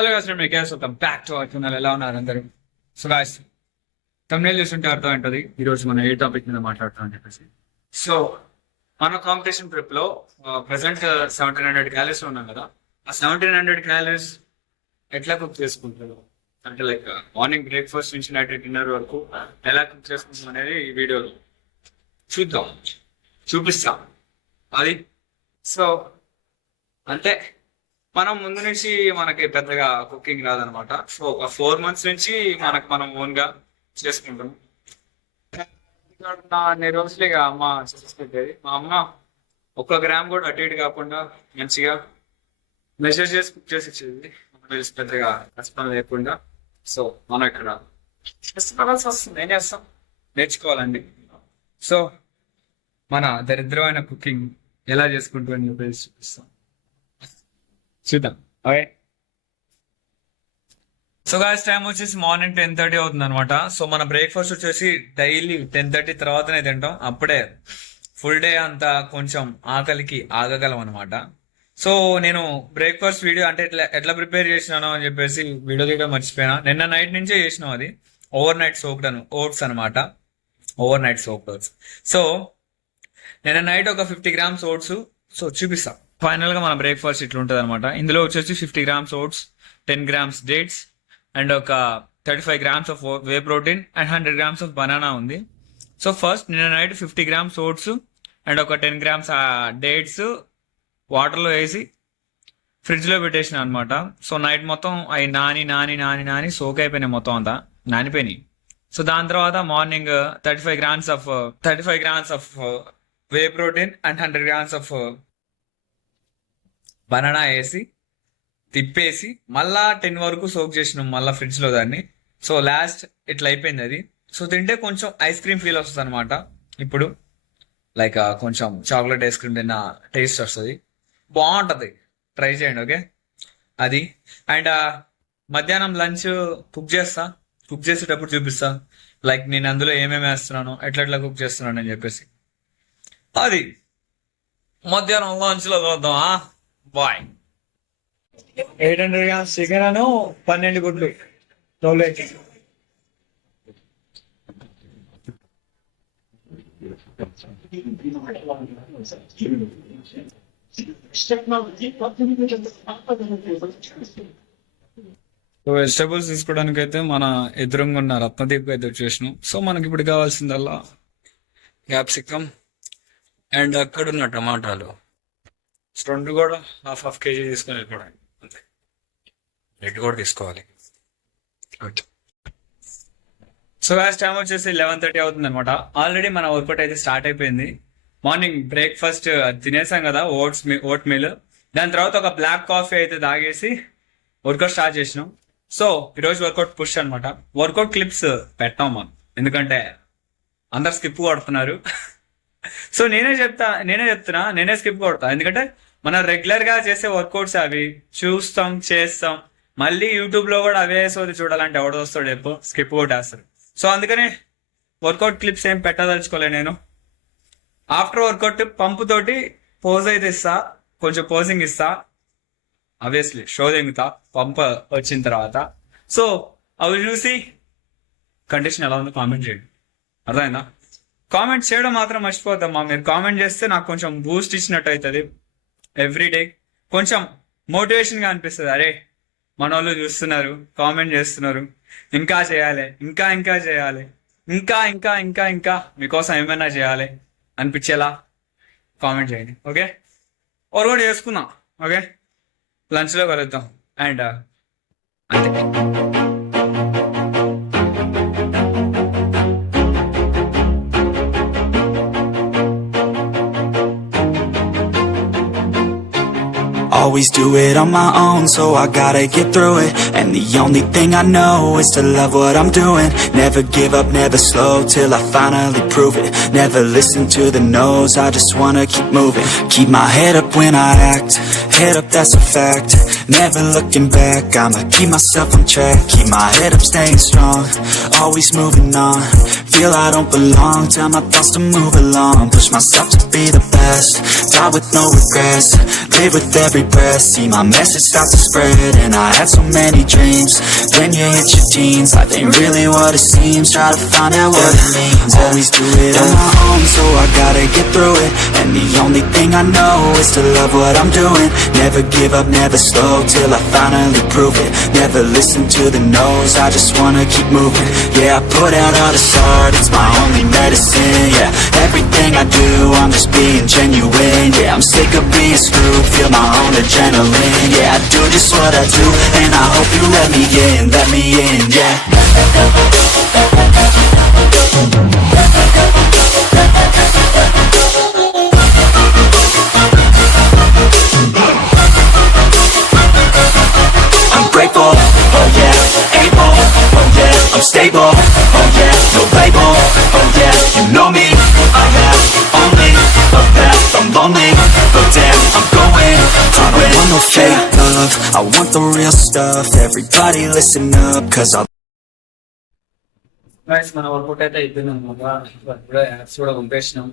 Hello guys, నేను KS. Welcome back to our channel. ఎలా ఉన్నారు అందరూ? సో గాయ్స్, thumbnail చూస్తుంటే అర్థం ఉంటుంది ఈరోజు మనం ఏ టాపిక్ మీద మాట్లాడుతాం అని చెప్పేసి. సో మన కాంపిటీషన్ ప్రిప్ లో ప్రెసెంట్ 1700 క్యాలరీస్ ఉన్నాం కదా. ఆ 1700 క్యాలరీస్ ఎట్లా కుక్ చేసుకుంటారు అంటే లైక్ మార్నింగ్ బ్రేక్ఫాస్ట్ నుంచి నైట్ డిన్నర్ వరకు ఎలా కుక్ చేసుకుంటాం అనేది ఈ వీడియోలో చూపిస్తాం అది. సో అంటే మనం ముందు నుంచి మనకి పెద్దగా కుకింగ్ రాదనమాట. సో ఒక 4 months నుంచి మనం ఓన్ గా చేసుకుంటాం. అన్ని రోజులు ఇక అమ్మ చేసి పెట్టేది. మా అమ్మ 1 గ్రామ్ కూడా అటు ఇటు కాకుండా మంచిగా మెజర్ చేసి కుక్ చేసి ఇచ్చేది. పెద్దగా కష్టం లేకుండా. సో మనం ఇక్కడ కష్టపడాల్సి వస్తుంది, ఏం చేస్తాం, నేర్చుకోవాలండి. సో మన దరిద్రమైన కుకింగ్ ఎలా చేసుకుంటామని చెప్పేసి చూపిస్తాం, చూద్దాం. ఓకే, సో గాయ్స్ టైం వచ్చేసి మార్నింగ్ 10:30 అవుతుంది అనమాట. సో మన బ్రేక్ఫాస్ట్ వచ్చేసి డైలీ 10:30 తర్వాతనే తింటాం. అప్పుడే ఫుల్ డే అంతా కొంచెం ఆకలికి ఆగగలం అనమాట. సో నేను బ్రేక్ఫాస్ట్ వీడియో అంటే ఎట్లా ప్రిపేర్ చేసినాను అని చెప్పేసి వీడియో తీయడం మర్చిపోయినా. నిన్న నైట్ నుంచే చేసినాం. అది ఓవర్ నైట్ సోక్డ్ ఓట్స్ అనమాట. Over night soaked oats. So నిన్న నైట్ ఒక 50 grams ఓట్స్. సో చూపిస్తా. ఫైనల్ గా మన బ్రేక్ఫాస్ట్ ఇట్లా ఉంటుంది అనమాట. ఇందులో వచ్చేసి 50 grams oats, 10 grams dates and ఒక 35 grams of whey protein and 100 grams of banana ఉంది. సో ఫస్ట్ నిన్న నైట్ 50 grams ఓట్స్ అండ్ ఒక 10 grams డేట్స్ వాటర్లో వేసి ఫ్రిడ్జ్ లో పెట్టేసిన అనమాట. సో నైట్ మొత్తం అవి నాని సోక్ అయిపోయినాయి, మొత్తం అంతా నానిపోయినాయి. సో దాని తర్వాత morning 35 grams of whey protein and 100 grams of banana వేసి తిప్పేసి మళ్ళా 10 వరకు సోక్ చేసినాం మళ్ళీ ఫ్రిడ్జ్ లో దాన్ని. సో లాస్ట్ ఇట్లా అయిపోయింది అది. సో తింటే కొంచెం ఐస్ క్రీమ్ ఫీల్ వస్తుంది అనమాట. ఇప్పుడు లైక్ కొంచెం చాక్లెట్ ఐస్ క్రీమ్ తిన్న టేస్ట్ వస్తుంది, బాగుంటది, ట్రై చేయండి. ఓకే, అది. అండ్ మధ్యాహ్నం లంచ్ కుక్ చేసేటప్పుడు చూపిస్తా, లైక్ నేను అందులో ఏమేమి వేస్తున్నాను, ఎట్లా కుక్ చేస్తున్నాను అని చెప్పేసి. అది మధ్యాహ్నం లంచ్ లో చూద్దాం. బాయ్. 800 grams చికెన్ అను 12 గుడ్లు రోలేకి. వెజిటబుల్స్ తీసుకోవడానికి అయితే మన ఎదురుగా ఉన్న రత్నదీప్ అయితే వచ్చేసినాం. సో మనకి ఇప్పుడు కావాల్సిందల్లా క్యాప్సికమ్ అండ్ అక్కడున్న టమాటాలు 2 కూడా హాఫ్ కేజీ తీసుకొని వెళ్ళిపోవడానికి. అంతే, రెడ్ కూడా తీసుకోవాలి. సో లాస్ట్ టైం వచ్చేసి 11:30 అవుతుంది అనమాట. ఆల్రెడీ మన వర్కౌట్ అయితే స్టార్ట్ అయిపోయింది. మార్నింగ్ బ్రేక్ఫాస్ట్ తినేసాం కదా, ఓట్ మీల్. దాని తర్వాత ఒక బ్లాక్ కాఫీ అయితే తాగేసి వర్కౌట్ స్టార్ట్ చేసినాం. సో ఈరోజు వర్కౌట్ పుష్ అనమాట. వర్కౌట్ క్లిప్స్ పెట్టాం మనం, ఎందుకంటే అందరు స్కిప్ కొడుతున్నారు. సో నేనే స్కిప్ కొడతా, ఎందుకంటే మనం రెగ్యులర్ గా చేసే వర్కౌట్స్ అవి చూస్తాం, చేస్తాం. మళ్ళీ యూట్యూబ్ లో కూడా అవే సోది చూడాలంటే ఎవడో వస్తాడు, ఎప్పుడు స్కిప్ కొట్టేస్తారు. సో అందుకని వర్కౌట్ క్లిప్స్ ఏం పెట్టదలుచుకోలే నేను. ఆఫ్టర్ వర్కౌట్ పంపు తోటి పోజ్ అయితే ఇస్తా, కొంచెం పోజింగ్ ఇస్తా, ఆబ్వియస్లీ షో దిగుతా పంప్ వచ్చిన తర్వాత. సో అవి చూసి కండిషన్ ఎలా ఉందో కామెంట్ చేయండి, అర్థమైందా? కామెంట్ చేయడం మాత్రం మర్చిపోద్దమ్మా. మీరు కామెంట్ చేస్తే నాకు కొంచెం బూస్ట్ ఇచ్చినట్టు అవుతుంది. ఎవ్రీడే కొంచెం మోటివేషన్ గా అనిపిస్తుంది. అరే మన వాళ్ళు చూస్తున్నారు, కామెంట్ చేస్తున్నారు, ఇంకా చేయాలి, ఇంకా చేయాలి, ఇంకా మీకోసం ఏమైనా చేయాలి అనిపించేలా కామెంట్ చేయండి. ఓకే, వర్కౌట్ చేసుకుందాం. ఓకే, లంచ్ లో కలుద్దాం. అండ్ అంతే. Always do it on my own, so I gotta get through it. And the only thing I know is to love what I'm doing. Never give up, never slow, till I finally prove it. Never listen to the no's, I just wanna keep moving. Keep my head up when I act, head up, that's a fact. Never looking back, I'ma keep myself on track. Keep my head up, staying strong, always moving on. feel I don't belong. Tell my thoughts to move along. Push myself to be the best. Die with no regrets. Live with every breath. See my message start to spread. And I had so many dreams. When you hit your teens, life ain't really what it seems. Try to find out what it means. Always do it on my own, so I gotta get through it. And the only thing I know is to love what I'm doing. Never give up, never slow, till I finally prove it. Never listen to the no's, I just wanna keep moving. Yeah, I put out all this art, it's my only medicine. Yeah, everything I do, I'm just being genuine. Yeah, I'm sick of being screwed, feel my own adrenaline. Yeah, I do just what I do, and I hope you let me in, yeah. I'm grateful, oh yeah, able, oh yeah, I'm stable, oh yeah, no label, oh yeah, you know me, I have only a path, I'm lonely, but damn, I'm going to win. I don't want no fake love, I want the real stuff, everybody listen up, cause I'll guys మన work out అయితే అయిపోయింది అనమాట. ఇప్పుడే apps కూడా పంపేసినాం.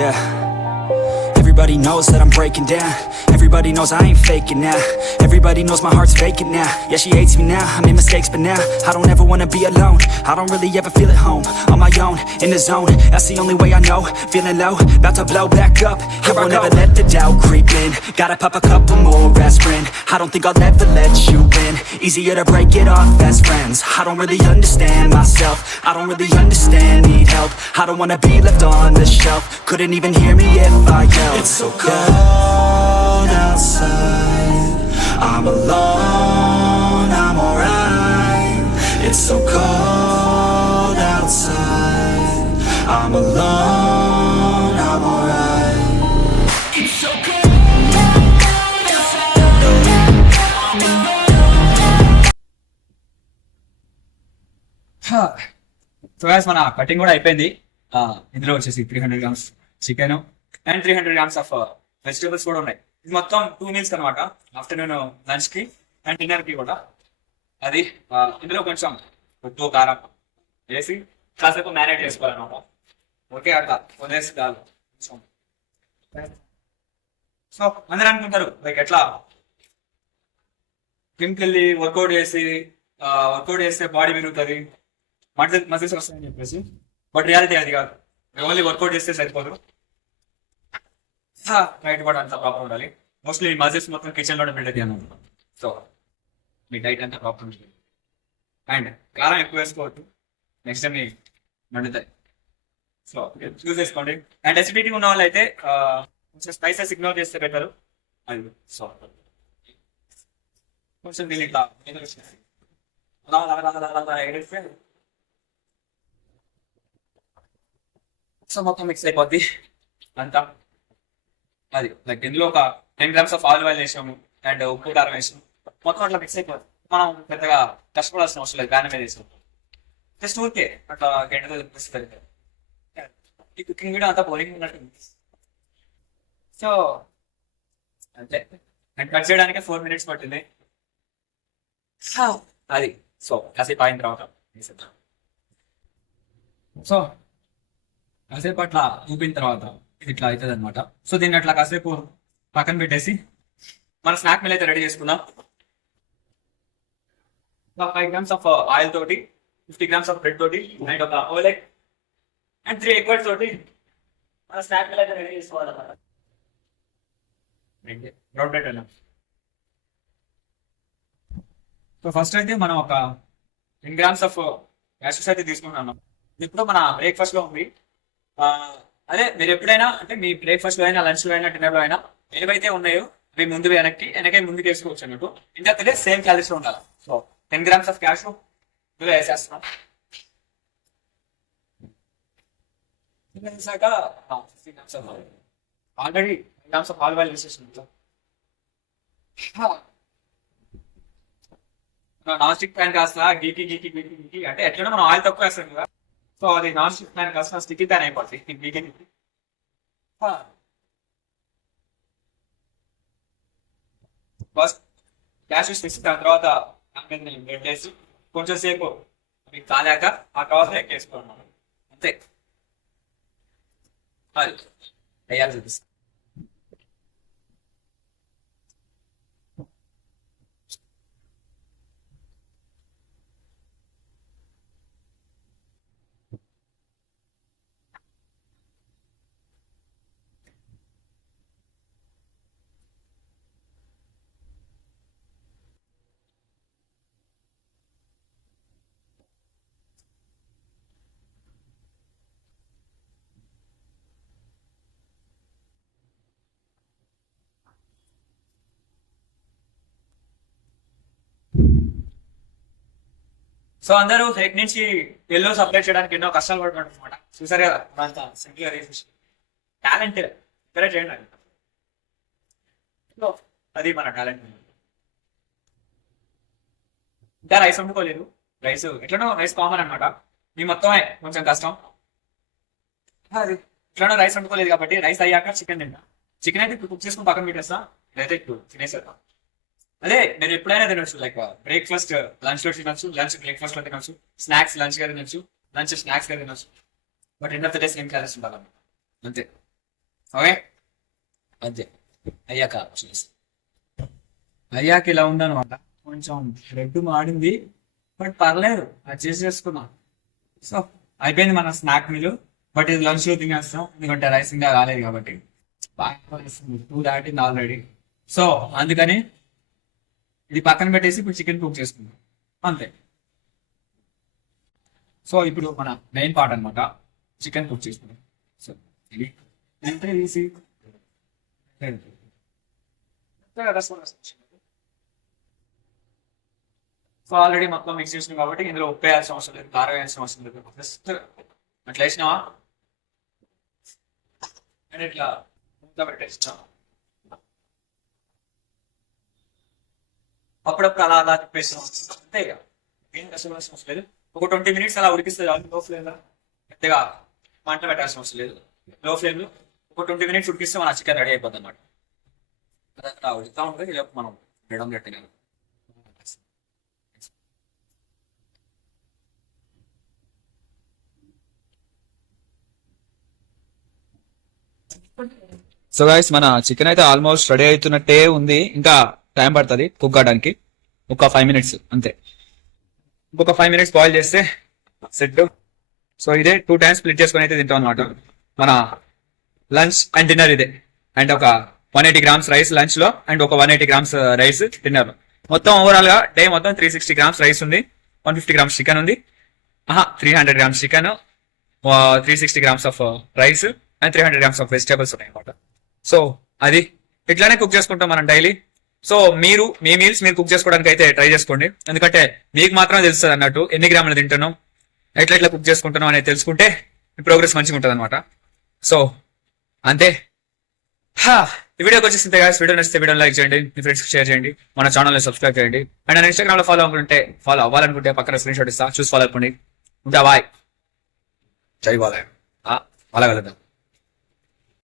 yeah. Everybody knows that I'm breaking down. Everybody knows I ain't faking now. Everybody knows my heart's vacant now. Yeah, she hates me now, I made mistakes but now I don't ever wanna be alone. I don't really ever feel at home. On my own, in the zone, that's the only way I know. Feeling low, about to blow back up. I won't ever let the doubt creep in. Gotta pop a couple more aspirin. I don't think I'll ever let you in. Easier to break it off best friends. I don't really understand myself. I don't really understand, need help. I don't wanna be left on the shelf. Couldn't even hear me if I yelled. It's so cold outside, I'm alone, I'm alright. It's so cold outside, I'm alone, I'm alright. It's so cold outside, I'm alone. So guys మన cutting కూడా అయిపోయింది. ఇందులో వచ్చేసి 300 grams chicken and 300 grams of vegetables కూడా ఉన్నాయి. ఇది మొత్తం 2 meals అనమాట, ఆఫ్టర్నూన్ లంచ్ కి అండ్ డిన్నర్ కి కూడా. అది ఇందులో కొంచెం ఉప్పు కారం వేసి కాసేపు మ్యారినేట్ చేసుకోవాలన్నమాట. ఓకే, అట్లా వదిలేసి చాలు. సో అందరూ అనుకుంటారు లైక్ ఎట్లా జిమ్కి వెళ్ళి వర్కౌట్ చేస్తే బాడీ పెరుగుతుంది, మజిల్స్ వస్తాయని చెప్పేసి. బట్ రియాలిటీ అది కాదు. ఓన్లీ వర్కౌట్ చేస్తే సరిపోదు, డైట్ కూడా అంత ప్రాపర్ ఉండాలి. మోస్ట్లీ మజిల్స్ మొత్తం కిచెన్ లోనే బిల్డ్ అవుతాయి అన్నమాట. సో మీ డైట్ అంతా ప్రాపర్ ఉంటుంది. అండ్ కారం ఎక్కువ వేసుకోవద్దు, నెక్స్ట్ టైం మండుతాయి. సో చూస్ చేసుకోండి. అండ్ ఎసిడిటీ ఉన్న వాళ్ళు అయితే కొంచెం స్పైసెస్ ఇగ్నోర్ చేస్తే బెటర్. అది సో కొంచెం దీని ఇట్లా సో మొత్తం మిక్స్ అయిపోద్ది అంతా. అది లైక్ ఇందులో ఒక 10 grams ఆఫ్ ఆలివ్ ఆయిల్ వేసాము అండ్ ఉప్పు కారం వేసాము. మొత్తం అట్లా మిక్స్ అయిపోద్ది. మనం పెద్దగా కష్టపడాల్సిన అవసరం లేదు. ప్యాన్ మీద వేసాం జస్ట్ ఊరికే అట్లా గంటతో తినిపిస్తుంది. ఈ కుకింగ్ వీడియో అంతా బోరింగ్ ఉన్నట్టు. సో అంతే. అండ్ కట్ చేయడానికి 4 minutes పట్టింది. అది సో కాసేపు అయిన తర్వాత సో కాసేపు అట్లా ఊపిన తర్వాత ఇది ఇట్లా అవుతుంది అనమాట. సో దీన్ని అట్లా కాసేపు పక్కన పెట్టేసి మన స్నాక్ మీల్ అయితే రెడీ చేసుకుందాం. 5 grams ఆఫ్ ఆయిల్ తోటి, 50 grams ఆఫ్ బ్రెడ్ తోటి అండ్ ఒక over egg and 3 egg whites తోటి మన స్నాక్ మీల్ అయితే రెడీ చేసుకోవాలన్నమాట. బ్రౌన్ బ్రెడ్ అన్న. సో ఫస్ట్ అయితే మనం ఒక 10 grams ఆఫ్ క్యాష్యూస్ అయితే తీసుకుంటున్నాం. ఇప్పుడు మన బ్రేక్ఫాస్ట్ లో ఉంది. అదే మీరు ఎప్పుడైనా అంటే మీ బ్రేక్ఫాస్ట్ లో అయినా, లంచ్ లో అయినా, డిన్నర్ లో అయినా ఏవైతే ఉన్నాయో అవి ముందు వెనకే ముందుకు వేసుకోవచ్చు అన్నట్టు. ఇంతకంటే సేమ్ క్యాలరీస్ లో ఉండాలి. సో 10 grams ఆఫ్ క్యాష్యూ ఇందులో వేసేస్తున్నాం. వేసాక 50 grams of already 10 grams of olive oil వేసేస్తున్నాం. నాన్ స్టిక్ ప్యాన్ కాస్త గీకి అంటే ఎట్లైనా మనం ఆయిల్ తక్కువ వేస్తాం కదా. సో అది నాన్ స్టిక్ ప్యాన్ కాస్త స్టిక్కీ ప్యాన్ అయిపోతుంది వీకెండ్. ఫస్ట్ గ్యాస్ వేసి దాని తర్వాత బ్రెడ్ వేసి కొంచెం సేపు అవి కాలాక ఆ తర్వాత ఎక్కేసుకోవాలి అంతే. అది అయ్యాలి చూపిస్తాను. సో అందరూ ఎగ్ నుంచి ఎల్లో సపరేట్ చేయడానికి ఎన్నో కష్టాలు పడుతున్నాడు అనమాట. చూసారు కదా అంతా సింపుల్ గా రేసి టాలెంట్ ఇక్కడే చేయండి. సో అది మన టాలెంట్. ఇంకా రైస్ వండుకోలేదు. రైస్ ఎట్లనో రైస్ కామన్ అనమాట. మీ మొత్తమే కొంచెం కష్టం. అది ఎట్లనో రైస్ వండుకోలేదు కాబట్టి రైస్ అయ్యాక చికెన్ తింటా. చికెన్ అయితే ఇప్పుడు కుక్ చేసుకుని పక్కన పెట్టేస్తా. అయితే ఇప్పుడు తినేసేద్దాం. అదే మీరు ఎప్పుడైనా తినొచ్చు. లైక్ బ్రేక్ఫాస్ట్ లంచ్ లో తినొచ్చు, లంచ్ బ్రేక్ఫాస్ట్ లో తినొచ్చు, స్నాక్స్ లంచ్ గా తినొచ్చు, లంచ్ స్నాక్స్ గా తినొచ్చు. But end of the day same calories ఉండాలి అంతే. ఓకే అంతే. అయ్యాక అయ్యాక ఇలా ఉందన్నమాట. కొంచెం బ్రెడ్ మాడింది బట్ పర్లేదు అది చేసేసుకున్నాం. సో అయిపోయింది మన స్నాక్ మీల్. బట్ ఇది లంచ్ లో తినేస్తాం ఎందుకంటే రైస్ ఇంకా రాలేదు కాబట్టి. బాగా 2 దాటింది ఆల్రెడీ. సో అందుకని ఇది పక్కన పెట్టేసి ఇప్పుడు చికెన్ కుక్ చేసుకుందాం అంతే. సో ఇప్పుడు మన మెయిన్ పార్ట్ అనమాట చికెన్ కుక్ చేసుకుందాం. సో ఇది ఎంత ఈజీ. సో ఆల్రెడీ మొత్తం మిక్స్ చేసినాం కాబట్టి ఇందులో ఉప్పు వేయాల్సిన అవసరం లేదు, కారం వేయాల్సిన అవసరం లేదు. జస్ట్ అట్లా వేసినావా అండ్ ఇట్లా మూత పెట్టేసినా. అప్పుడప్పుడు అలా అలా తిప్పేస్తాం అంతే. ఏం కష్టపడాల్సిన అవసరం లేదు. ఒక 20 minutes అలా ఉడికిస్తే లో ఫ్లేమ్ లో పెద్దగా మంట పెట్టాల్సిన అవసరం లేదు. లో ఫ్లేమ్ లో ఒక 20 minutes ఉడికిస్తే మన చికెన్ రెడీ అయిపోద్ది అన్నమాట. అలా ఉడుకుతా ఉంటుంది. ఇలా మనం రెడమ్ పెట్టినాం. సో గైస్ మన చికెన్ అయితే ఆల్మోస్ట్ రెడీ అవుతున్నట్టే ఉంది. ఇంకా టైం పడుతుంది కుక్ అవడానికి. ఒక 5 minutes అంతే. ఇంకొక 5 minutes బాయిల్ చేస్తే సెట్. సో ఇదే 2 times స్ప్లిట్ చేసుకొని అయితే తింటాం అనమాట. మన లంచ్ అండ్ డిన్నర్ ఇదే. అండ్ ఒక 180 grams రైస్ లంచ్ లో అండ్ ఒక 180 grams రైస్ డిన్నర్ లో. మొత్తం ఓవరాల్ గా డే మొత్తం 360 grams రైస్ ఉంది, 150 grams చికెన్ ఉంది, 300 grams chicken, 360 grams of rice and 300 grams of vegetables ఉన్నాయి అనమాట. సో అది ఇట్లానే కుక్ చేసుకుంటాం మనం డైలీ. సో మీరు మీ మీల్స్ మీరు కుక్ చేసుకోవడానికి అయితే ట్రై చేసుకోండి. ఎందుకంటే మీకు మాత్రమే తెలుస్తుంది అన్నట్టు ఎన్ని గ్రాములు తింటున్నాం, ఎట్లా కుక్ చేసుకుంటున్నాం అనేది తెలుసుకుంటే మీ ప్రోగ్రెస్ మంచిగా ఉంటుంది అనమాట. సో అంతే. ఈ వీడియోకి వచ్చేసింది గాయ్స్. వీడియో నచ్చితే వీడియో లైక్ చేయండి, మీ ఫ్రెండ్స్ షేర్ చేయండి, మన ఛానల్ని సబ్స్క్రైబ్ చేయండి. అండ్ నేను ఇన్స్టాగ్రామ్ లో ఫాలో అవ్వాలనుకుంటే పక్కన స్క్రీన్ షాట్ ఇస్తా, చూసి ఫాలో అయిపోండి. ఉంటా బాయ్. జై బాలయ్య. అలా కలుద్దాం.